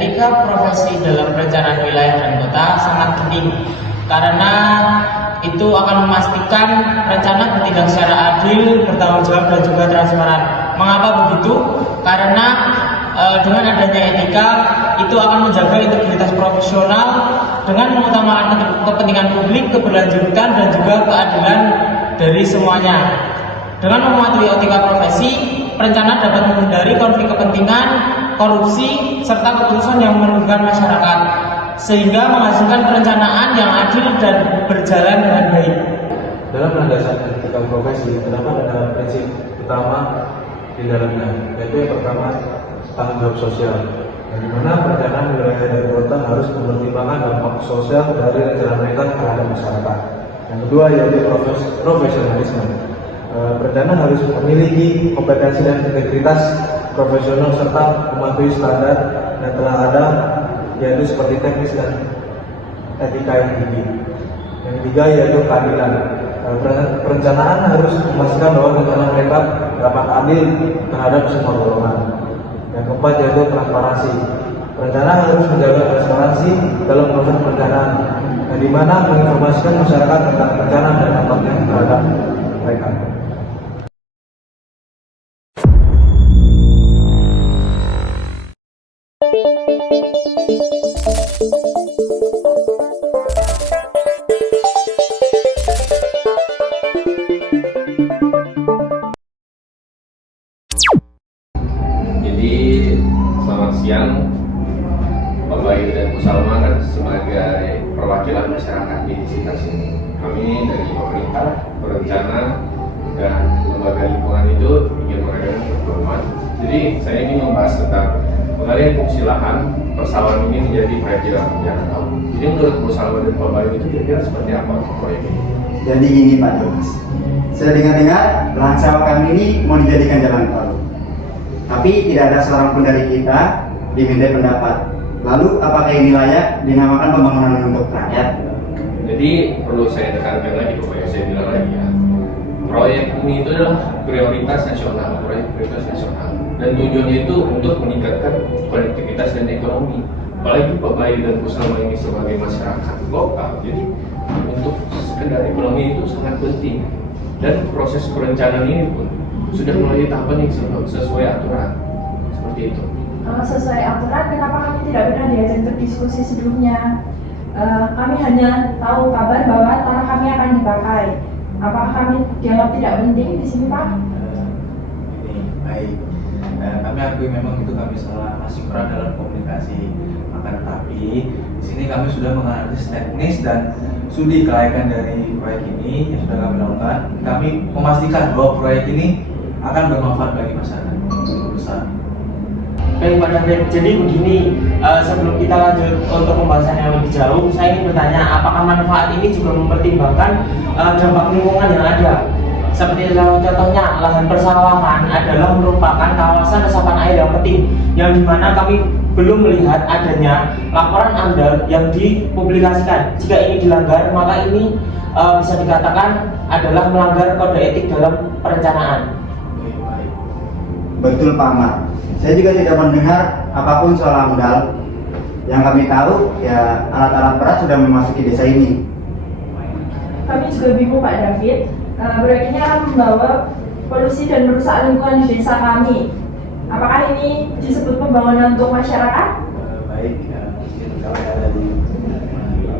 Etika profesi dalam perencanaan wilayah dan kota sangat penting karena itu akan memastikan rencana bertindak secara adil, bertanggung jawab dan juga transparan. Mengapa begitu? Karena dengan adanya etika itu akan menjaga integritas profesional dengan mengutamakan kepentingan publik, keberlanjutan dan juga keadilan dari semuanya. Dengan mematuhi etika profesi, perencana dapat menghindari konflik kepentingan, korupsi, serta keputusan yang merugikan masyarakat, sehingga menghasilkan perencanaan yang adil dan berjalan dengan baik. Dalam landasan etika profesi terdapat ada prinsip utama di dalamnya, yaitu yang pertama tanggung jawab sosial, di mana perencanaan wilayah dan kota harus mempertimbangkan dampak sosial dari rencana mereka terhadap masyarakat. Yang kedua yaitu profesionalisme. Perencana harus memiliki kompetensi dan integritas profesional serta mematuhi standar yang telah ada, yaitu seperti teknis dan etika yang tinggi. Yang ketiga yaitu keadilan. Perencanaan harus memastikan bahwa rencana mereka dapat adil terhadap semua golongan. Yang keempat yaitu transparansi. Perencana harus menjaga transparansi dalam proses perencanaan, di mana menginformasikan masyarakat tentang rencana dan dampaknya terhadap mereka. Jadi selamat siang, Bapak Ibu dan Bu Salma kan sebagai perwakilan masyarakat di sekitar sini. Kami dari pemerintah, perencana dan lembaga lingkungan itu ingin mengadakan pertemuan. Jadi saya ingin membahas tentang pengalihan fungsi lahan persawahan ini menjadi proyek jalan tol. Jadi menurut Bu Salma dan Bapak Ibu itu kira-kira seperti apa proyek ini? Jadi gini Pak Jonas, saya dengar-dengar lahan sawah kami ini mau dijadikan jalan tol. Tapi tidak ada seorang pun dari kita dimintai pendapat. Lalu apakah ini layak dinamakan pembangunan untuk rakyat? Jadi perlu saya tekankan lagi, Bapak, saya bilang lagi ya, proyek ini itu adalah prioritas nasional, proyek prioritas nasional, dan tujuannya itu untuk meningkatkan konektivitas dan ekonomi. Apalagi Bapak Ibu dan Bu Salma ini sebagai masyarakat lokal, jadi untuk sekedar ekonomi itu sangat penting. Dan proses perencanaan ini pun sudah melalui tahapan yang sesuai aturan, seperti itu. Kalau sesuai aturan, kenapa kami tidak pernah diajak untuk diskusi sebelumnya? Kami hanya tahu kabar bahwa tanah kami akan dipakai. Apakah kami dianggap tidak penting di sini, Pak? Ini baik. Kami akui memang itu kami salah, masih kurang dalam komunikasi. Akan tetapi di sini kami sudah menganalisis teknis dan studi kelayakan dari proyek ini yang sudah kami lakukan. Kami memastikan bahwa proyek ini akan bermanfaat bagi masyarakat besar. Baik Pak David, jadi begini, sebelum kita lanjut untuk pembahasan yang lebih jauh, saya ingin bertanya apakah manfaat ini juga mempertimbangkan dampak lingkungan yang ada? Seperti contohnya, lahan persawahan adalah merupakan kawasan resapan air yang penting, yang dimana kami belum melihat adanya laporan AMDAL yang dipublikasikan. Jika ini dilanggar, maka ini bisa dikatakan adalah melanggar kode etik dalam perencanaan. Betul Pak Ahmad. Saya juga tidak mendengar apapun soal AMDAL. Yang kami tahu ya alat-alat berat sudah memasuki desa ini. Kami juga bingung Pak David. Proyek ini akan membawa polusi dan merusak lingkungan di desa kami. Apakah ini disebut pembangunan untuk masyarakat? Baik, mungkin kami ada di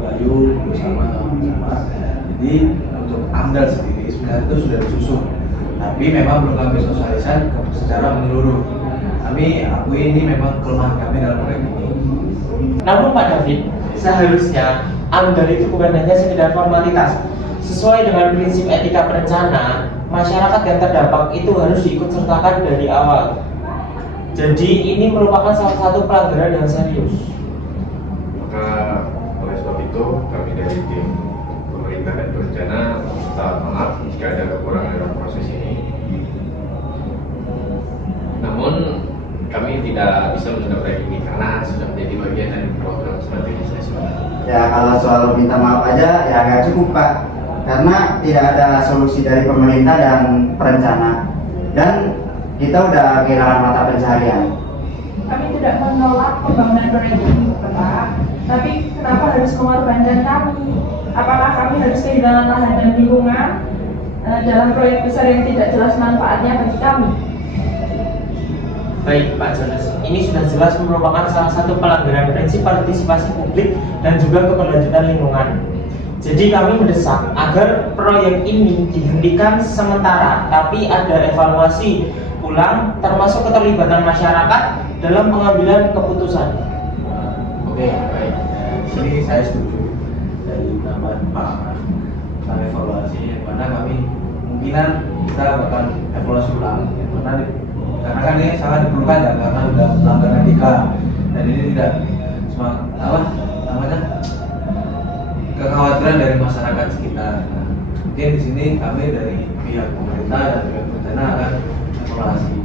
Bayu bersama. Jadi untuk AMDAL sendiri sebenarnya itu sudah disusun, tapi memang belum kami sosialisasikan secara menyeluruh. Kami akui ini memang kelemahan kami dalam proyek ini. Namun Pak David, seharusnya AMDAL itu bukan hanya sekedar formalitas. Sesuai dengan prinsip etika perencana, masyarakat yang terdampak itu harus diikut sertakan dari awal. Jadi ini merupakan salah satu pelanggaran yang serius. Maka oleh sebab itu kami dari tim pemerintah dan perencana minta maaf jika ada kekurangan dalam proses ini. Namun kami tidak bisa menunda proyek ini karena sudah menjadi bagian dari program strategis nasional. Ya kalau soal minta maaf aja ya nggak cukup Pak, karena tidak ada solusi dari pemerintah dan perencana, dan kita udah kehilangan mata pencaharian. Kami tidak menolak pembangunan proyek ini, Bapak. Tapi kenapa harus mengorbankan kami? Apakah kami harus kehilangan lahan dan lingkungan dalam proyek besar yang tidak jelas manfaatnya bagi kami? Baik Pak Jonas, ini sudah jelas merupakan salah satu pelanggaran prinsip partisipasi publik dan juga keberlanjutan lingkungan. Jadi kami mendesak agar proyek ini dihentikan sementara, tapi ada evaluasi ulang termasuk keterlibatan masyarakat dalam pengambilan keputusan. Oke, baik. Di sini saya setuju dari pendapat Pak Ahmad tentang evaluasi, yang mana kami kemungkinan kita bakal evaluasi ulang, yang mana karena kan ini sangat diperlukan ya, karena sudah melanggar etika dan ini tidak kekhawatiran dari masyarakat sekitar. Nah, mungkin di sini kami dari pihak pemerintah dan pihak berencana akan evaluasi.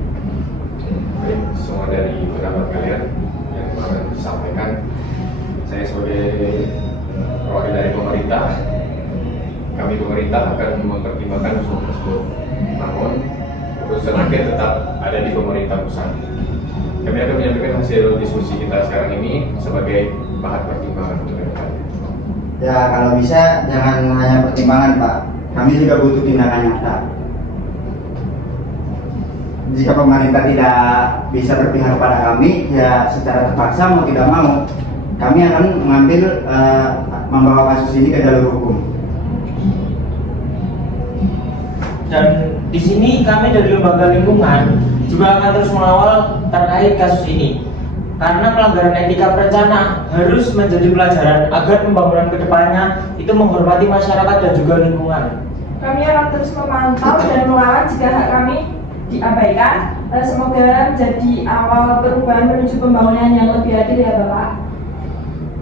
Baik, semua dari pendapat kalian yang akan disampaikan, saya sebagai perwakilan dari pemerintah, kami pemerintah akan mempertimbangkan usul tersebut. Namun keputusan akhir tetap ada di pemerintah pusat. Kami akan menyampaikan hasil diskusi kita sekarang ini sebagai bahan pertimbangan untuk depan. Ya kalau bisa jangan hanya pertimbangan Pak, kami juga butuh tindakan nyata. Jika pemerintah tidak bisa berpihak pada kami, ya secara terpaksa mau tidak mau, kami akan membawa kasus ini ke jalur hukum. Dan di sini kami dari lembaga lingkungan juga akan terus mengawal terkait kasus ini. Karena pelanggaran etika berencana harus menjadi pelajaran agar pembangunan kedepannya itu menghormati masyarakat dan juga lingkungan. Kami akan terus memantau dan melawan jika hak kami diabaikan. Semoga menjadi awal perubahan menuju pembangunan yang lebih adil ya Bapak.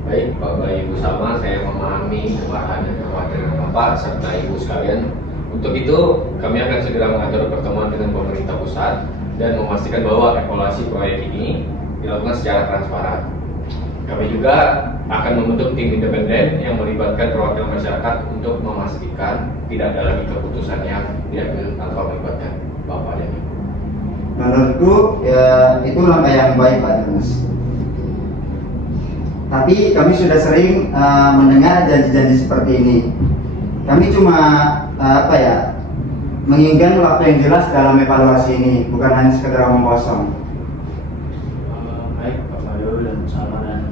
Baik, Bapak Ibu sama, saya memahami kemarahan dan kekhawatiran Bapak serta Ibu sekalian. Untuk itu, kami akan segera mengatur pertemuan dengan pemerintah pusat dan memastikan bahwa evaluasi proyek ini dilakukan secara transparan. Kami juga akan membentuk tim independen yang melibatkan perwakilan masyarakat untuk memastikan tidak ada lagi keputusan yang diambil tanpa melibatkan Bapak dan Ibu. Menurutku ya itu langkah yang baik Pak Jonas. Tapi kami sudah sering mendengar janji-janji seperti ini. Kami cuma menginginkan waktu yang jelas dalam evaluasi ini, bukan hanya sekedar omong kosong. Baik Pak Mario dan Salma dan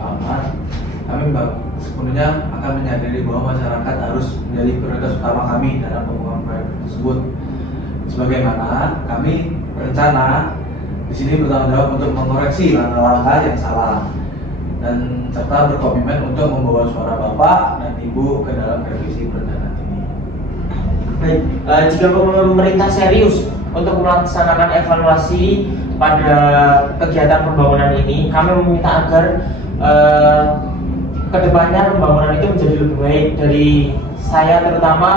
Pak Ahmad, kami sepenuhnya akan menyadari bahwa masyarakat harus menjadi prioritas utama kami dalam pembangunan proyek tersebut. Sebagaimana kami berencana di sini bertanggung jawab untuk mengoreksi langkah-langkah yang salah dan serta berkomitmen untuk membawa suara Bapak dan Ibu ke dalam revisi perencanaan ini. Baik, jika pemerintah serius untuk melaksanakan evaluasi pada kegiatan pembangunan ini, kami meminta agar kedepannya pembangunan itu menjadi lebih baik. Dari saya terutama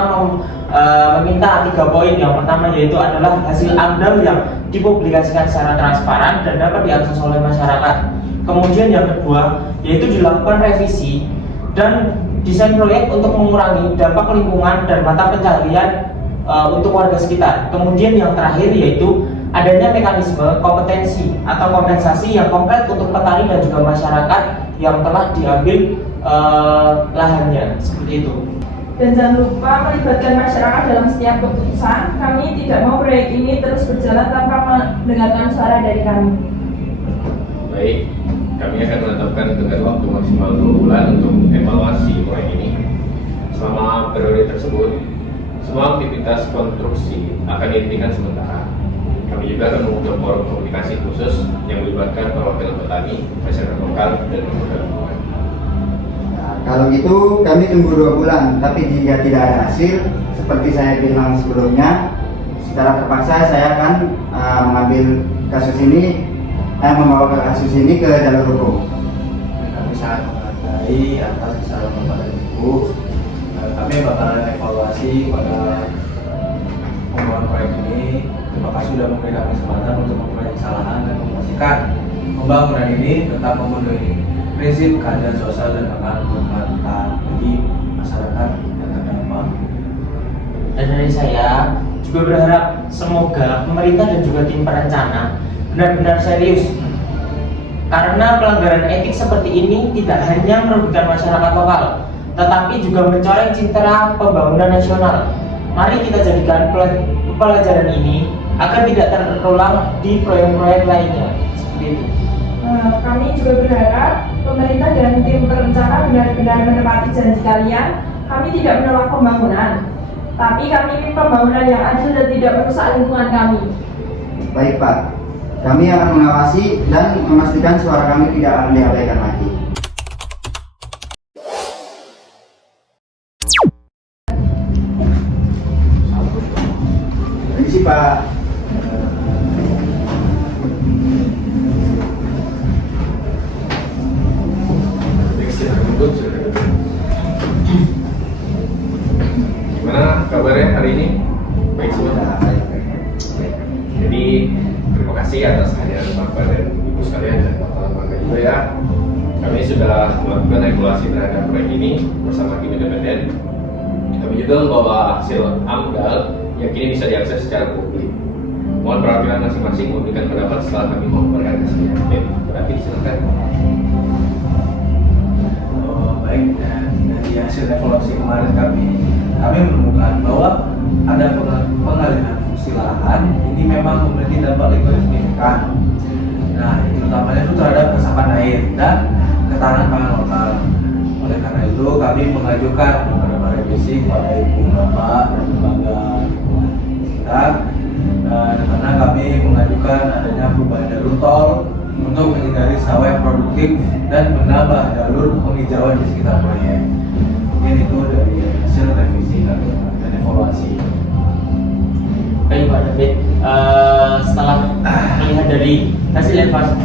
meminta 3 poin. Yang pertama yaitu adalah hasil AMDAL yang dipublikasikan secara transparan dan dapat diakses oleh masyarakat. Kemudian yang kedua yaitu dilakukan revisi dan desain proyek untuk mengurangi dampak lingkungan dan mata pencaharian untuk warga sekitar. Kemudian yang terakhir yaitu adanya mekanisme kompetensi atau kompensasi yang konkret untuk petani dan juga masyarakat yang telah diambil lahannya, seperti itu. Dan jangan lupa melibatkan masyarakat dalam setiap keputusan. Kami tidak mau proyek ini terus berjalan tanpa mendengarkan suara dari kami. Baik, kami akan menetapkan tenggat waktu maksimal 2 bulan untuk evaluasi proyek ini. Selama periode tersebut, semua aktivitas konstruksi akan dihentikan sementara. Kami juga akan membentuk forum komunikasi khusus yang melibatkan perwakilan petani, masyarakat lokal, dan lembaga lingkungan. Nah, kalau gitu kami tunggu 2 bulan, tapi jika tidak ada hasil, seperti saya bilang sebelumnya, secara terpaksa saya akan membawa kasus ini ke jalur hukum. Kami sangat menghargai atas kesalahan Bapak dan Ibu. Kami bakalan evaluasi pada pembangunan proyek ini. Terima kasih sudah memberikan kesempatan untuk mengurangi kesalahan dan memastikan pembangunan ini tetap memenuhi prinsip keadilan sosial dan akan bermanfaat bagi masyarakat yang terdampak. Dan dari saya juga berharap semoga pemerintah dan juga tim perencana benar-benar serius Karena pelanggaran etik seperti ini tidak hanya merugikan masyarakat lokal, tetapi juga mencoreng citra pembangunan nasional. Mari kita jadikan pelajaran ini agar tidak terulang di proyek-proyek lainnya. Seperti itu. Kami juga berharap pemerintah dan tim perencana benar-benar menepati janji kalian. Kami tidak menolak pembangunan, tapi kami ingin pembangunan yang adil dan tidak merusak lingkungan kami. Baik Pak, kami akan mengawasi dan memastikan suara kami tidak akan diabaikan lagi. Permisi Pak. Gimana kabarnya hari ini? Baik semua. Jadi terima kasih atas kehadiran Bapak dan Ibu sekalian dan Bapak juga ya. Kami sudah melakukan evaluasi terhadap proyek ini bersama tim independen. Kami juga membawa hasil AMDAL yang kini bisa diakses secara publik. Mohon perwakilan masing-masing memberikan pendapat setelah kami memperkatakannya. Oke, berarti silakan. Baik, dari hasil evaluasi kemarin kami menemukan bahwa ada pengalihan fungsi lahan ini memang memiliki dampak lingkungan signifikan. Nah, terutamanya itu terhadap resapan air dan ketahanan pangan lokal. Oleh karena itu, kami mengajukan beberapa revisi kepada Ibu Bapak dan lembaga lingkungan sekitar, di mana kami mengajukan adanya perubahan jalur tol untuk menghindari sawah yang produktif dan menambah jalur penghijauan di sekitar proyek. Mungkin itu dari hasil revisi dan evaluasi. Baik Pak David, setelah melihat dari hasil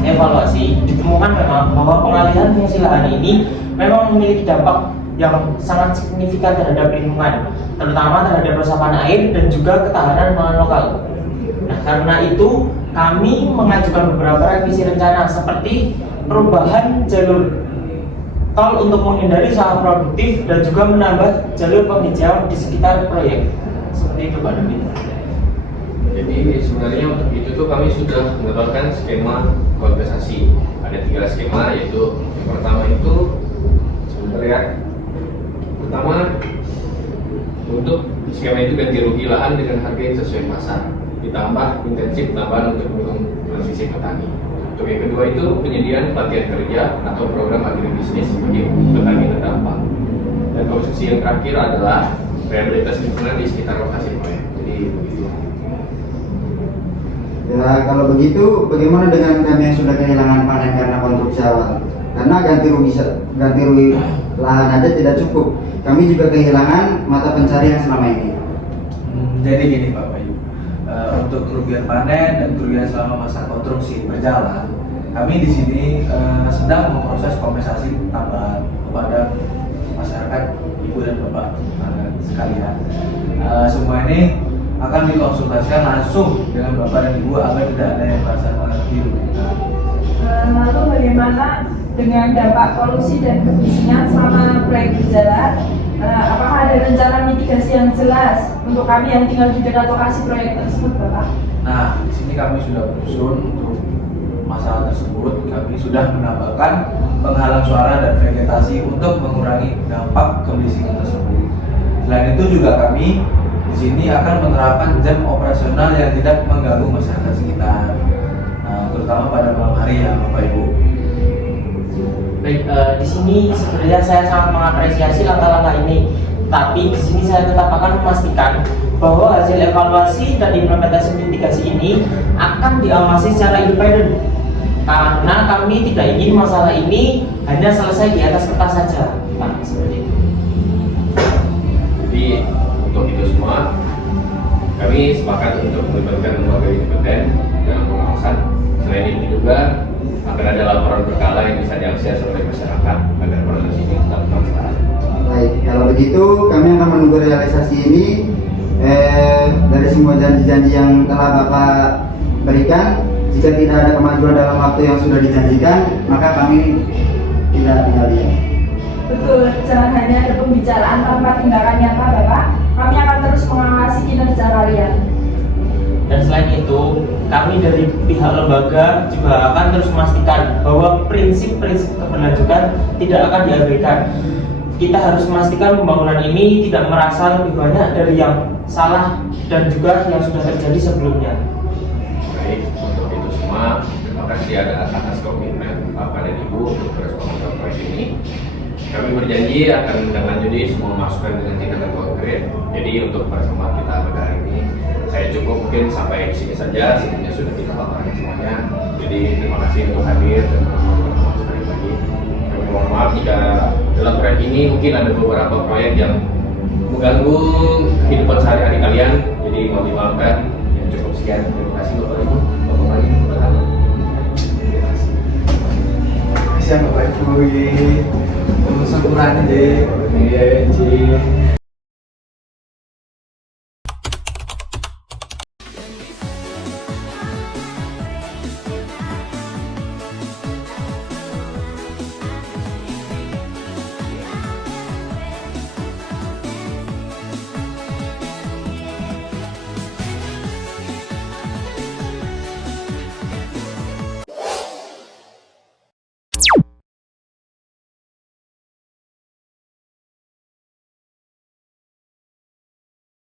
evaluasi, ditemukan memang bahwa pengalihan fungsi lahan ini memang memiliki dampak yang sangat signifikan terhadap lingkungan, terutama terhadap resapan air dan juga ketahanan pangan lokal. Nah, karena itu kami mengajukan beberapa revisi rencana seperti perubahan jalur tol untuk menghindari sawah produktif dan juga menambah jalur penghijauan di sekitar proyek. Seperti itu Pak David. Jadi sebenarnya untuk itu tuh kami sudah mendapatkan skema kompensasi. Ada 3 skema, yaitu yang pertama itu sebentar ya. Pertama, untuk skema itu ganti rugi lahan dengan harga yang sesuai pasar, ditambah intensif tambahan untuk mendukung transisi petani. Untuk yang kedua itu penyediaan pelatihan kerja atau program agribisnis bagi petani terdampak. Dan opsi yang terakhir adalah rehabilitasi lingkungan di sekitar lokasi proyek. Jadi begitu. Ya, kalau begitu, bagaimana dengan kami yang sudah kehilangan panen karena konstruksi awal? Karena ganti rugi lahan aja tidak cukup. Kami juga kehilangan mata pencarian selama ini. Jadi gini Pak Bayu, untuk kerugian panen dan kerugian selama masa konstruksi berjalan, kami di sini sedang memproses kompensasi tambahan kepada masyarakat, Ibu dan Bapak sekalian. Semua ini akan dikonsultasikan langsung dengan Bapak dan Ibu agar tidak ada yang merasa dirugikan. Lalu bagaimana dengan dampak polusi dan kebisingan selama proyek berjalan? Apakah ada rencana mitigasi yang jelas untuk kami yang tinggal di dekat lokasi proyek tersebut, Bapak? Nah, di sini kami sudah menyusun untuk masalah tersebut. Kami sudah menambahkan penghalang suara dan vegetasi untuk mengurangi dampak kebisingan tersebut. Selain itu juga kami di sini akan menerapkan jam operasional yang tidak mengganggu masyarakat sekitar, terutama pada malam hari ya, Bapak Ibu. Baik, di sini sebenarnya saya sangat mengapresiasi langkah-langkah ini. Tapi di sini saya tetap akan memastikan bahwa hasil evaluasi dan implementasi mitigasi ini akan diawasi secara independen. Karena kami tidak ingin masalah ini hanya selesai di atas kertas saja, Pak. Seperti itu. Jadi untuk itu semua, kami sepakat untuk melibatkan lembaga independen dalam pengawasan. Selain itu juga akan ada laporan berkala yang bisa diakses oleh masyarakat agar proses ini tetap transparan. Baik, kalau begitu kami akan menunggu realisasi ini. Dari semua janji-janji yang telah Bapak berikan, jika tidak ada kemajuan dalam waktu yang sudah dijanjikan, maka kami tidak tinggal diam. Betul, jangan hanya ada pembicaraan tanpa tindakan nyata, Bapak. Kami akan terus mengawasi kinerja kalian. Dan selain itu, kami dari pihak lembaga juga akan terus memastikan bahwa prinsip-prinsip keberlanjutan tidak akan diabaikan. Kita harus memastikan pembangunan ini tidak merasa lebih banyak dari yang salah dan juga yang sudah terjadi sebelumnya. Baik, untuk itu semua, terima kasih atas komitmen Bapak dan Ibu untuk terus membangun proyek ini. Kami berjanji akan menindaklanjuti semua masukan dengan tindakan konkret. Jadi untuk pertemuan kita pada hari ini, saya cukup mungkin sampai di sini saja, sebelumnya sudah kita paparkan semuanya. Jadi terima kasih untuk hadir dan pertemuan sekali lagi. Kami mohon maaf jika dalam proyek ini mungkin ada beberapa proyek yang mengganggu kehidupan sehari-hari kalian. Jadi mohon dimaafkan. Ya, cukup sekian. Terima kasih Bapak Ibu. Bapak Mali, Bapak Halo. Terima kasih. Siapa Bapak Ibu ini? Sempurna deh. Iya, Ci.